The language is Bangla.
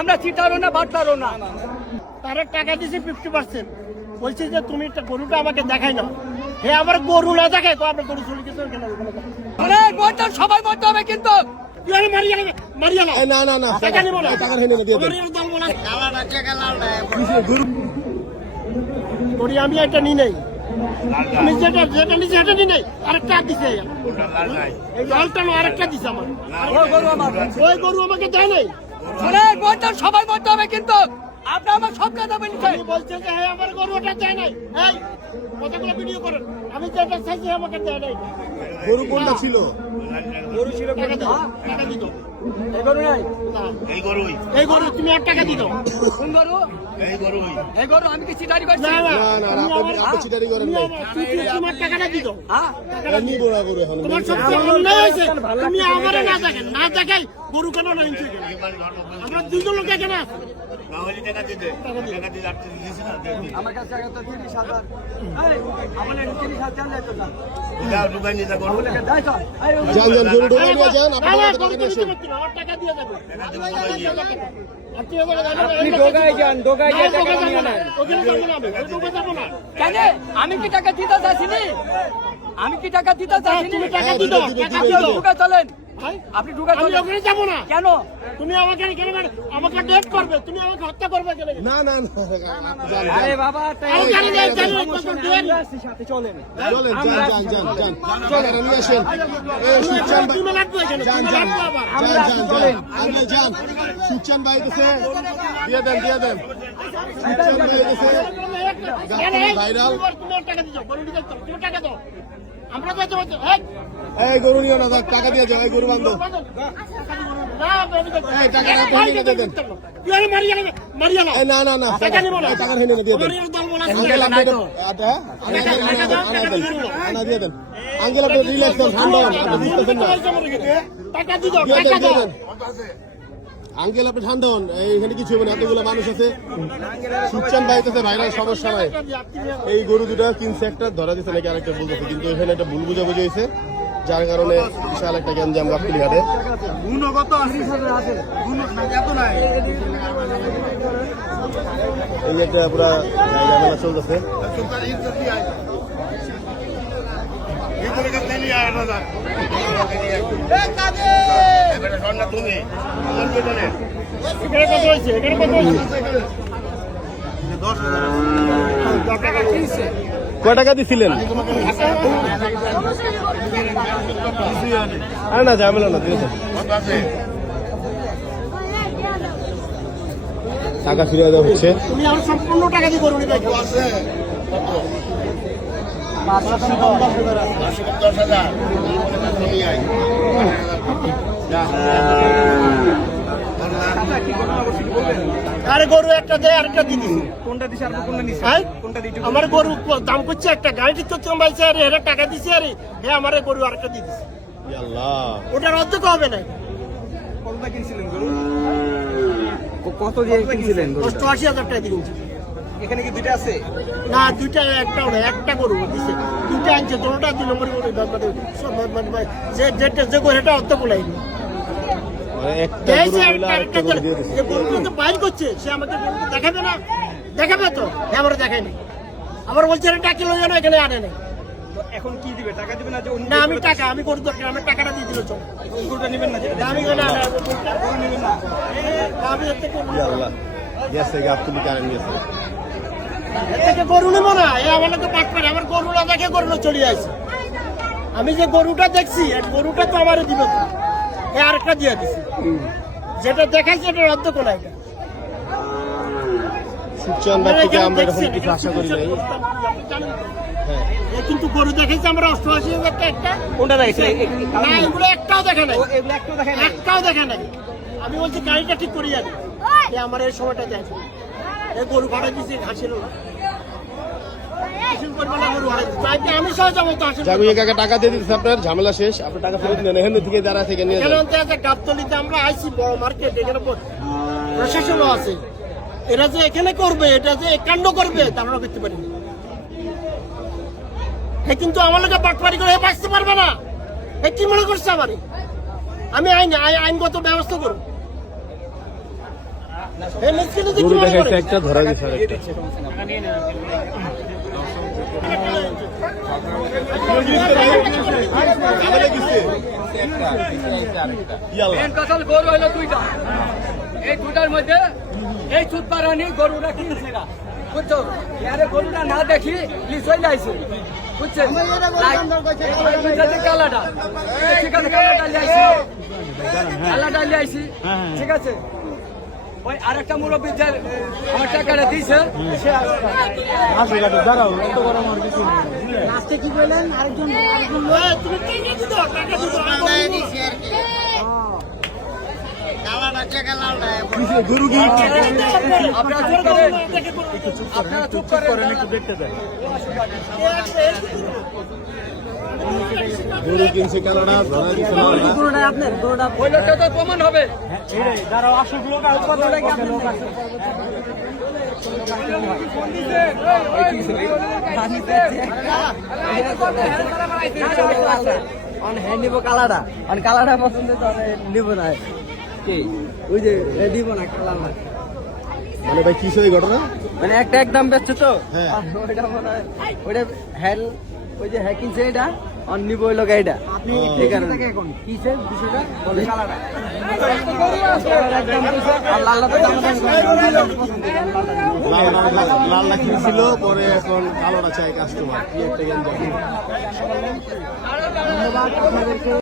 আমরা চিটারও না বাটলারও না। তারা টাকা দিয়েছে 50%, বলছে যে তুমি গরুটা আমাকে দেখাই না। হে আমার গরু না দেখায় তো আপনার গরু চলে গেছে সবাই বলতে হবে কিন্তু আমি একটা নি নেই, আমি যেটা নিচ্ছি সেটা নি নেই, আরেকটা দিছে লালটা আরেকটা দিছে আমার, ওই গরু আমাকে দেয় নাই। সবাই বলতে হবে কিন্তু আপনার আমার সব কথা বলছে যে হ্যাঁ আমার গরু ওটা দেয় নাই, এই কতগুলো ভিডিও করেন, আমি যেটা চাইছি আমাকে দেয় নাই। গরু কোনটা ছিল? গরু ছিল টাকা দিত, এই গরু নাই, এই গরু তুমি 1 টাকা দিত। কোন গরু? এই গরু আমি কি চিটারি করছি? না না না না, আপনি চিটারি করেন নাই। তোমার টাকাটা দিত, হ্যাঁ এমনি বড় গরু এখন তোমার সবচেয়ে অন্যায় হয়েছে তুমি আমারে না দেখেন, না দেখাই গরু কেন না ইনছে কেন? আমরা দুজন লোক এখানে আছি। আমার কাছে আগে তো 30,000, এই আমার 30,000 দিত না। যান যান, গরু ঢোকা নিয়ে যান, না, আপনার না, টাকা গরু নিয়ে দিতে আসেন। পারছি না, আমার টাকা দিয়ে যাবে। আপনি ডোগায় যান, ডোগায় গিয়ে টাকা নিয়ে নেন। ওখানে যাবো না আমি, ওই ডোবে যাবো না। কেন? আমি কি টাকা দিতে চাইছিনি? আমি কি টাকা দিতে চাইছিনি? তুমি টাকা দিত, টাকা আপনি দিত। ঢুকা চলেন, ভাই, আপনি ঢুকা আমি চলেন। ওখানে যাবো না। কেন? তুমি আমাকে কেন আমাকে ডেট করবে, তুমি আমাকে হত্যা করবে কেন? না না না, যান আরে যান, বাবা, আমি জানি না, জানি না, কখন ডেট। সাথে চলেন। চলেন, যান যান যান যান, টাকাটা নিয়ে আসেন। এই সুচান ভাই, তুমি লাগবে এখানে, যান তুমি যান লাগবে আবার। যান যান যান, আগে যান। সুচান ভাই গেছে, দিয়ে দেন দিয়ে দেন। সুচান ভাই গেছে, ভাইরাল। তুমি টাকা দিছো, গরু দিছো, তুমি টাকা দাও। আমরা যাইতে বলছো, এই এই গরু নিও না, টাকা দিয়ে যাও, এই গরু বান্ধব। না, আমি দেখব। এই টাকাটা আপনি নিয়ে দেন। তুই আরে মারিয়া না। এই না না না, টাকা নিবো না। টাকা হেনে দিয়ে দেন। মারিয়া দল বলা। আঙ্কেল আপনি এটা আনা দিয়ে দেন। আঙ্কেল আপনি রিল্যাক্স হন, ঠান্ডা হন, আপনি বুঝতেছেন না। টাকা দিছো, দিয়ে টাকা দেন দিয়ে দাও। দেন। আঙ্কেল আপনি ঠান্ডা হন, এইখানে কিছু হবে না, এতগুলো মানুষ আছে। সুচান বাইতেছে, ভাইরাল সমস্যা নাই। এই গরু দুটা কিনছে, একটা ধরা দিচ্ছে নাকি আরেকটা বলতেছে, কিন্তু এখানে একটা ভুল বুঝাবুঝি হয়েছে, যার কারণে বিশাল একটা গ্যাঞ্জাম গাবতলী ঘাটে। এই একটা পুরা ঝামেলা চলতেছে। এখানে কত হয়েছে? এখানে কত হয়েছে? কয় টাকা দিছিলেন? আরে না, ঝামেলা না, দিয়েছে টাকা ফিরিয়ে দেওয়া হচ্ছে। তুমি আমার সম্পূর্ণ টাকা দিয়ে গরু নিবে। 10,000 আরে গরু একটা দেয়, আরেকটা দিয়ে দিছি। কোনটা দিছে আর কোনটা নিছে? কোনটা দিতে? আমার গরু দাম করছে একটা, গাড়ি তো কমাইছে, আরে এরা টাকা দিছে, আরে হে আমার গরু আরেকটা দিয়ে দিছে। আল্লাহ, ওটার অর্ধেক হবে না। কতটা কিনছিলেন গরু? কত দিয়ে কিনছিলেন গরু? 88,000 টাকা দিয়ে কিনছি। এখানে কি দুইটা আছে? না, দুইটা একটাও না, একটা গরু দিছে, দুইটা আনছে, দুটোটা 2 নম্বর গরু। যে গরুটা অর্ধ বলাই মানে একটা গরু হইলে আরেকটা গরু দিয়ে দিছে। যে গরুটা তো বাইর করছে, সে আমাকে গরুটা দেখাবে না, দেখাবে তো, আমার দেখায় না। আবার বলছে টাকা লই না, এখানে আনে না। তো এখন কি দিবে? টাকা দিবে না? যে অন্য না, আমি টাকা, আমি গরু দরকার, আমি টাকাটা দিয়ে দিল চল। গরুটা নেবেন না? যেটা আমি না নেবেন না? আমি এতে করবো ই আল্লাহ, গেছে গাবতলী কারেন্ট গেছে। এতে গরু নেবো না, এ আমাকে পাট পারে, আমার গরু না দেখে গরু চলে আসে। আমি যে গরুটা দেখছি, গরুটা তো আমারে দিবে তো, এ আরেকটা দিয়ে দিছি, যেটা দেখাইছে এটা রদ্দ কোনা। এটা সুচান ভাই থেকে আমরা এরকম কিছু আশা করি নাই। হ্যাঁ, এ কিন্তু গরু দেখাইছে আমরা 88,000 টাকা একটা। কোনটা দেখছে? না, এগুলো একটাও দেখা নাই, এগুলো একটু দেখেন। একটাও দেখা নাই। আমি বলছি গাড়িটা ঠিক করি যাবে, আমার এই সময়টা দেখে এই গরু ভাড়া দিয়েছি, ঘাসের আমি সহ যাবো তো। জামিয়া কাকা টাকা দিয়ে দিচ্ছে, আপনার ঝামেলা শেষ, আপনি টাকা ফেরত নেন, এখান থেকে দাঁড়া থেকে নিয়ে যান। গাবতলীতে আমরা আইসি বড় মার্কেট, এখানে প্রশাসনও আছে, এরা যে এখানে করবে, এটা যে কাণ্ড করবে তা আমরা করতে পারি না। কিন্তু আমার লোকে বাটপাড়ি করে বাঁচতে পারবে না, কি মনে করছে আমার? আমি আইনগত ব্যবস্থা করব। এই মিসকিনে যে কি গরু মনে দেখাইছে করে? একটা ধরা গেছে আরেকটা মেন কথা হলো গরু হলো দুইটা, এই দুটার মধ্যে এই চুতপারানি গরুটা কিনছে না, বুঝছো? আরে গরুটা না দেখি লিচই লাইছে, বুঝছেন? কালাটা ঠিক আছে, কালাটা লাইছি, কালাটা লাইছি, ঠিক আছে। ওই আরেকটা মুরব্বী যে আমার টাকাটা দিয়েছে সে লাস্টে কি বললেন? আরেকজন তুমি কি দিছো? টাকা দিছো গরু কি আপনারা চুপ করেন, আপনারা চুপ করেন, একটু দেখতে দেন গরু কিনছে কালাটা ধরা গেছে না ওই লোকটা তো প্রমাণ হবে। কালাটা কালাটা পছন্দ নিব না কি ওই যে দিব না কালার না মানে ভাই কিসের এই ঘটনা মানে একটা একদম বেচছে তো হ্যাঁ। আর ওইটা মনে হয় ওইটা হেল ওই যে হ্যাঁ কিনছে এটা আর নিব ওই লোক এটা এই কারণে কিসের বিষয়টা বলে কালাটা একদম আর লালটা তো লাল লাখি ছিল পরে এখন কালোটা চাই কাস্টমার কি একটা গেম